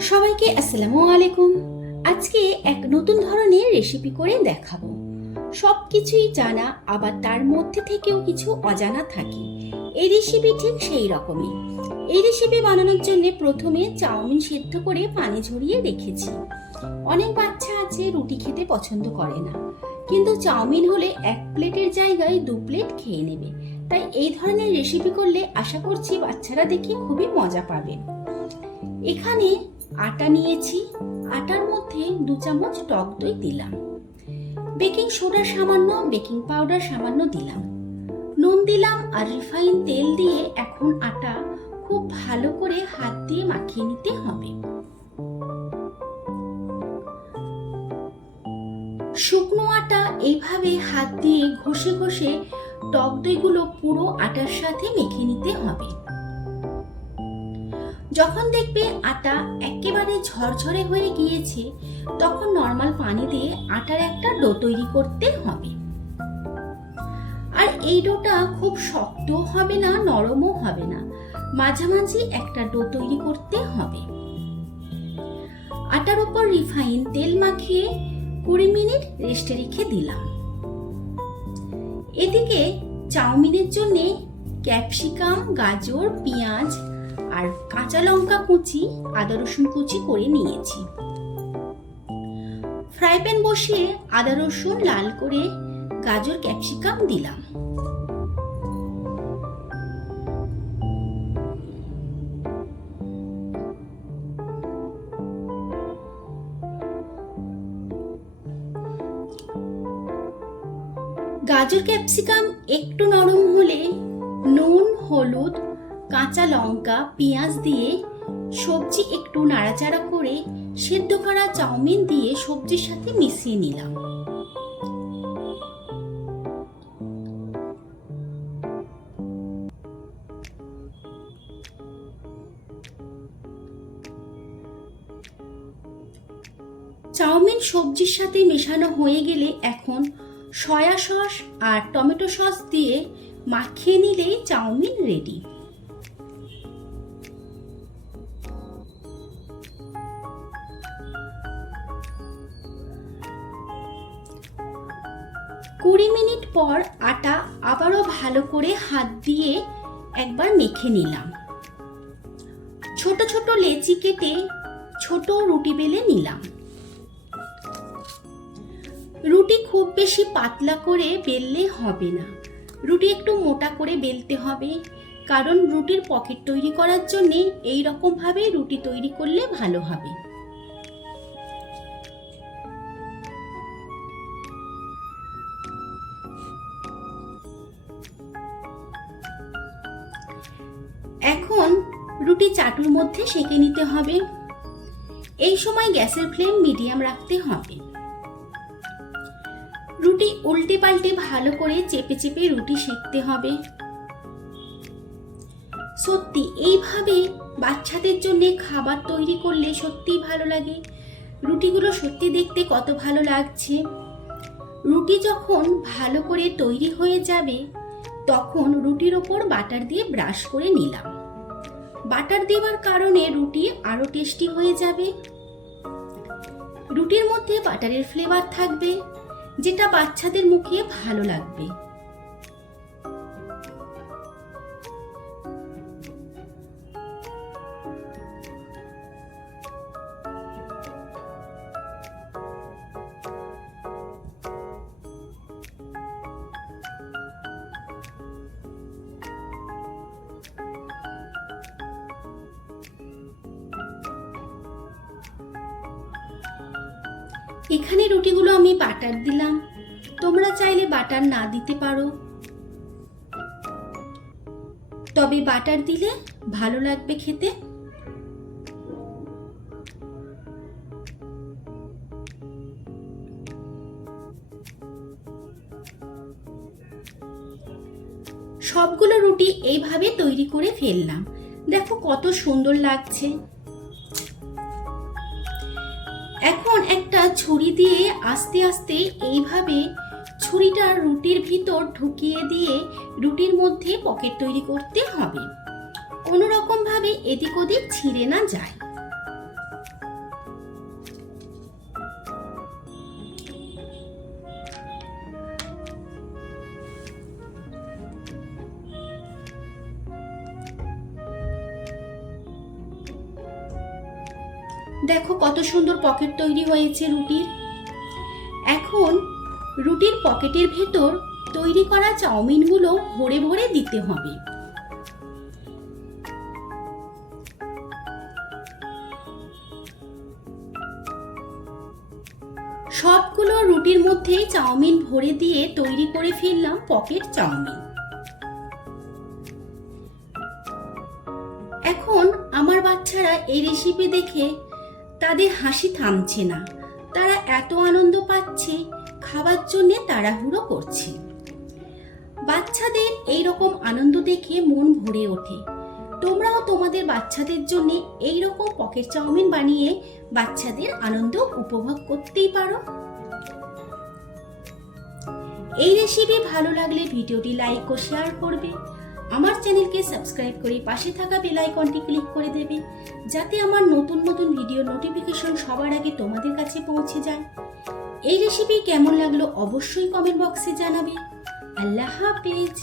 সবাইকে আসসালামু আলাইকুম। আজকে এক নতুন ধরনের রেসিপি করে দেখাবো। সব কিছুই জানা, আবার তার মধ্যে থেকেও কিছু অজানা থাকে। এই রেসিপি ঠিক সেই রকমই। এই রেসিপি বানানোর জন্য প্রথমে চাউমিন সেদ্ধ করে পানি ঝরিয়ে রেখেছি। অনেক বাচ্চা আছে, রুটি খেতে পছন্দ করে না। কিন্তু চাউমিন হলে এক প্লেটের জায়গায় দু প্লেট খেয়ে নেবে। তাই এই ধরনের রেসিপি করলে আশা করছি বাচ্চারা দেখে খুবই মজা পাবে। এখানে আটা নিয়েছি, আটার মধ্যে দু চামচ টক দই দিলাম। বেকিং সোডা সামান্য, বেকিং পাউডার সামান্য দিলাম। নুন দিলাম আর রিফাইন তেল দিয়ে এখন আটা খুব ভালো করে হাত দিয়ে মাখিয়ে নিতে হবে। শুকনো আটা এইভাবে হাত দিয়ে ঘষে ঘষে টক দইগুলো পুরো আটার সাথে মেখে নিতে হবে। যখন দেখবে আটা একেবারে ঝরঝরে হয়ে গিয়েছে, তখন নর্মাল পানি দিয়ে আটার একটা ডো তৈরি করতে হবে। আর এই ডোটা খুব শক্ত হবে না, নরমও হবে না। মাঝামাঝি একটা ডো তৈরি করতে হবে। আটার উপর রিফাইন তেল মাখিয়ে কুড়ি মিনিট রেস্টে রেখে দিলাম। এদিকে চাউমিনের জন্য ক্যাপসিকাম, গাজর, পেঁয়াজ আর কাঁচা লঙ্কা কুচি, আদা রসুন কুচি করে নিয়েছি। ফ্রাই প্যান বসিয়ে আদা রসুন লাল করে গাজর, ক্যাপসিকাম দিলাম। গাজর ক্যাপসিকাম একটু নরম হলে নুন, হলুদ, কাঁচা লঙ্কা, পেঁয়াজ দিয়ে সবজি একটু নাড়াচাড়া করে সেদ্ধ করা চাউমিন দিয়ে সবজির সাথে মিশিয়ে নিলাম। চাউমিন সবজির সাথে মেশানো হয়ে গেলে এখন সয়া সস আর টমেটো সস দিয়ে মাখিয়ে নিলেই চাউমিন রেডি কুড়ি মিনিট পর আটা আবারও ভালো করে হাত দিয়ে একবার মেখে নিলাম। ছোট ছোট লেচি কেটে ছোট রুটি বেলে নিলাম। রুটি খুব বেশি পাতলা করে বেললে হবে না। রুটি একটু মোটা করে বেলতে হবে, কারণ রুটির পকেট তৈরি করার জন্যে এই রকম ভাবে রুটি তৈরি করলে ভালো হবে। এখন রুটি চাটুর মধ্যে সেঁকে নিতে হবে। এই সময় গ্যাসের ফ্লেম মিডিয়াম রাখতে হবে। রুটি উল্টে পাল্টে ভালো করে চেপে চেপে রুটি সেঁকতে হবে। সত্যি, এইভাবে বাচ্চাদের জন্য খাবার তৈরি করলে সত্যিই ভালো লাগে। রুটিগুলো সত্যি দেখতে কত ভালো লাগছে। রুটি যখন ভালো করে তৈরি হয়ে যাবে, তখন রুটির ওপর বাটার দিয়ে ব্রাশ করে নিলাম। বাটার দেওয়ার কারণে রুটি আরও টেস্টি হয়ে যাবে। রুটির মধ্যে বাটারের ফ্লেভার থাকবে। যেটা বাচ্চাদের মুখে ভালো লাগবে। এখানে রুটিগুলো আমি বাটার দিলাম। তোমরা চাইলে বাটার না দিতে পারো। তবে বাটার দিলে ভালো লাগবে খেতে। সবগুলো রুটি এইভাবে তৈরি করে ফেললাম। দেখো কত সুন্দর লাগছে। ছুরি দিয়ে আস্তে আস্তে এইভাবে ছুরিটা রুটির ভিতর ঢুকিয়ে দিয়ে রুটির মধ্যে পকেট তৈরি করতে হবে। কোনো রকম ভাবে এদিক ওদিক ছিঁড়ে না যায়। দেখো কত সুন্দর পকেট তৈরি হয়েছে রুটির। এখন রুটির পকেটের ভেতর তৈরি করা চাউমিনগুলো ভরে ভরে দিতে হবে। সবগুলো রুটির মধ্যে চাউমিন ভরে দিয়ে তৈরি করে ফেললাম পকেট চাউমিন। এখন আমার বাচ্চারা এই রেসিপি দেখে তাদের হাসি থামছে না। তারা এত আনন্দ পাচ্ছে, খাবার জন্যে তাড়াহুড়ো করছে। বাচ্চাদের এই রকম আনন্দ দেখে মন ভরে ওঠে। তোমরাও তোমাদের বাচ্চাদের জন্য এই রকম পকেট চাউমিন বানিয়ে বাচ্চাদের আনন্দ উপভোগ করতেই পারো। এই রেসিপি ভালো লাগলে ভিডিওটি লাইক ও শেয়ার করবে। আমার চ্যানেলকে সাবস্ক্রাইব করে পাশে থাকা বেল আইকনটি ক্লিক করে দেবে, যাতে আমার নতুন নতুন ভিডিও নোটিফিকেশন সবার আগে তোমাদের কাছে পৌঁছে যায়। এই রেসিপি কেমন লাগল অবশ্যই কমেন্ট বক্সে জানাবে। আল্লাহ হাফেজ।